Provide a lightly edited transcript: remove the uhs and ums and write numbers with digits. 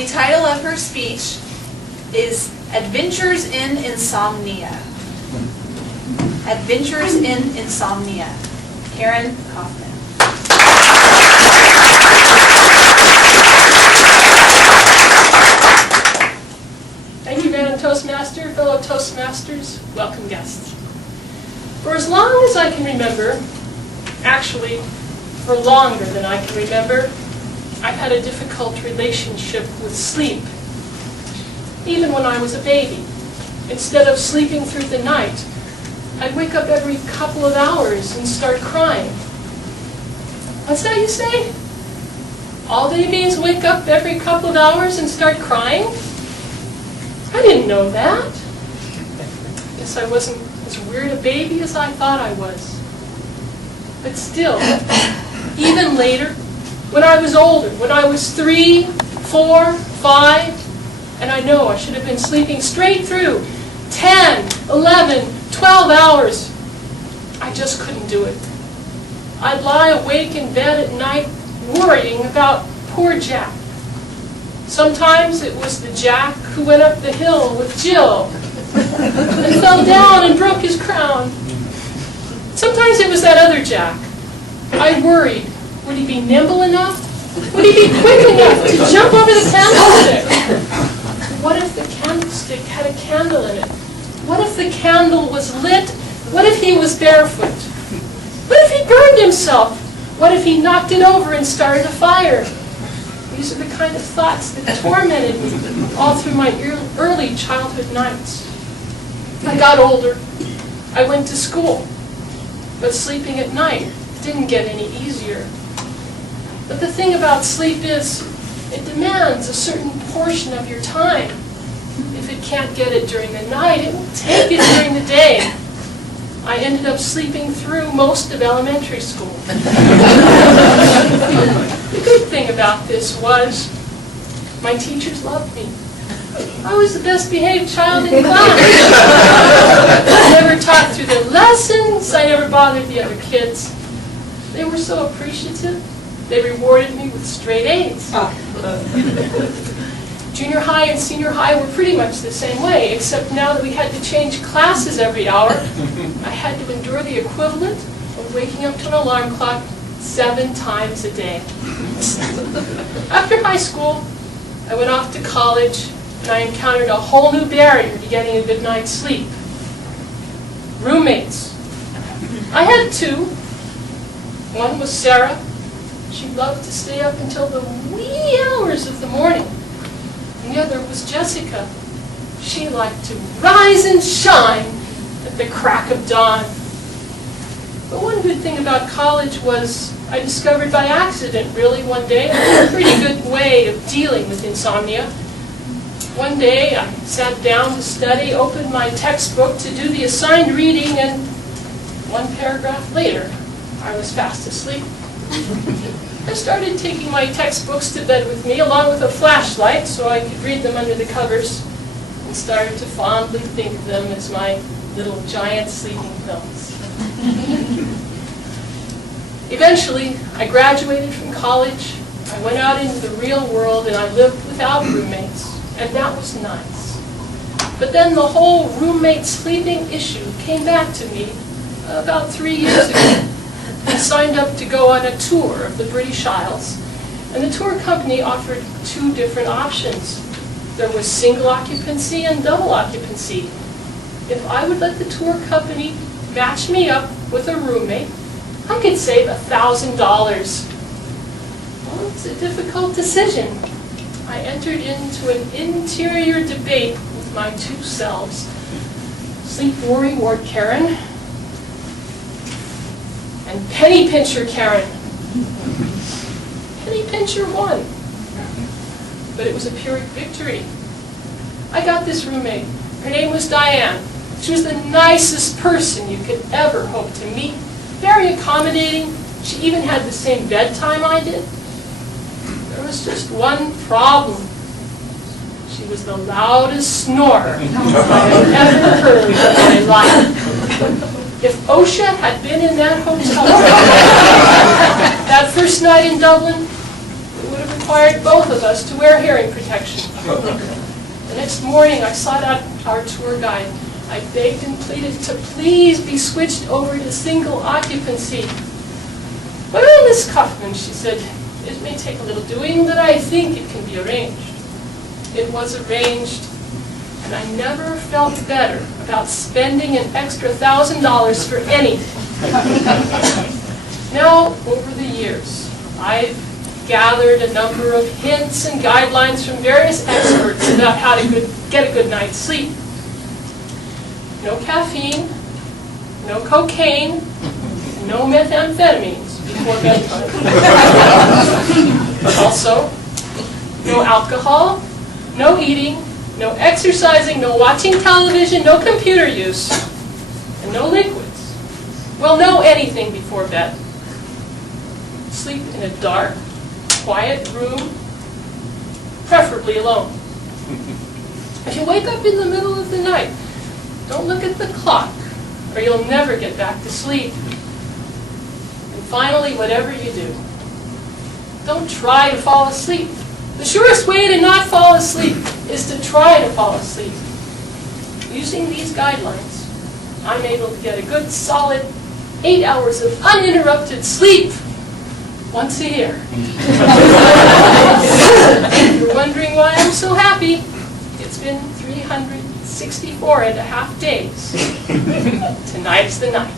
The title of her speech is Adventures in Insomnia. Adventures in Insomnia. Karen Kaufman. Thank you, Madam Toastmaster, fellow Toastmasters, welcome guests. For as long as I can remember, actually, for longer than I can remember, I've had a difficult relationship with sleep. Even when I was a baby, instead of sleeping through the night, I'd wake up every couple of hours and start crying. What's that you say? All babies wake up every couple of hours and start crying? I didn't know that. Guess I wasn't as weird a baby as I thought I was. But still, even later, when I was older, when I was 3, 4, 5, and I know I should have been sleeping straight through 10, 11, 12 hours, I just couldn't do it. I'd lie awake in bed at night worrying about poor Jack. Sometimes it was the Jack who went up the hill with Jill and fell down and broke his crown. Sometimes it was that other Jack. I worried, would he be nimble enough? Would he be quick enough to jump over the candlestick? What if the candlestick had a candle in it? What if the candle was lit? What if he was barefoot? What if he burned himself? What if he knocked it over and started a fire? These are the kind of thoughts that tormented me all through my early childhood nights. I got older. I went to school. But sleeping at night didn't get any easier. But the thing about sleep is, it demands a certain portion of your time. If it can't get it during the night, it will take it during the day. I ended up sleeping through most of elementary school. The good thing about this was, my teachers loved me. I was the best behaved child in class. I never taught through their lessons. I never bothered the other kids. They were so appreciative. They rewarded me with straight A's. Junior high and senior high were pretty much the same way, except now that we had to change classes every hour, I had to endure the equivalent of waking up to an alarm clock 7 times a day. After high school, I went off to college, and I encountered a whole new barrier to getting a good night's sleep. Roommates. I had 2. One was Sarah. She loved to stay up until the wee hours of the morning. And the other was Jessica. She liked to rise and shine at the crack of dawn. But one good thing about college was I discovered by accident, really, one day, a pretty good way of dealing with insomnia. One day, I sat down to study, opened my textbook to do the assigned reading, and 1 paragraph later, I was fast asleep. I started taking my textbooks to bed with me, along with a flashlight, so I could read them under the covers, and started to fondly think of them as my little giant sleeping pills. Eventually, I graduated from college, I went out into the real world, and I lived without roommates, and that was nice. But then the whole roommate sleeping issue came back to me about 3 years ago. I signed up to go on a tour of the British Isles, and the tour company offered 2 different options. There was single occupancy and double occupancy. If I would let the tour company match me up with a roommate, I could save $1,000. Well, it's a difficult decision. I entered into an interior debate with my 2 selves. Sleep worry ward Karen, and penny pincher Karen. Penny pincher won. But it was a Pyrrhic victory. I got this roommate. Her name was Diane. She was the nicest person you could ever hope to meet. Very accommodating. She even had the same bedtime I did. There was just one problem. She was the loudest snorer I had ever heard in my life. If OSHA had been in that hotel room that first night in Dublin, it would have required both of us to wear hearing protection. The next morning, I sought out our tour guide. I begged and pleaded to please be switched over to single occupancy. "Well, Miss Kaufman," she said, "it may take a little doing, but I think it can be arranged." It was arranged, and I never felt better about spending an extra $1,000 for anything. Now, over the years, I've gathered a number of hints and guidelines from various experts about how to get a good night's sleep. No caffeine, no cocaine, and no methamphetamines before bedtime. Also, no alcohol, no eating, no exercising, no watching television, no computer use, and no liquids. Well, no anything before bed. Sleep in a dark, quiet room, preferably alone. If you wake up in the middle of the night, don't look at the clock, or you'll never get back to sleep. And finally, whatever you do, don't try to fall asleep. The surest way to not fall asleep is to try to fall asleep. Using these guidelines, I'm able to get a good, solid 8 hours of uninterrupted sleep once a year. If you're wondering why I'm so happy, it's been 364 and a half days. Tonight's the night.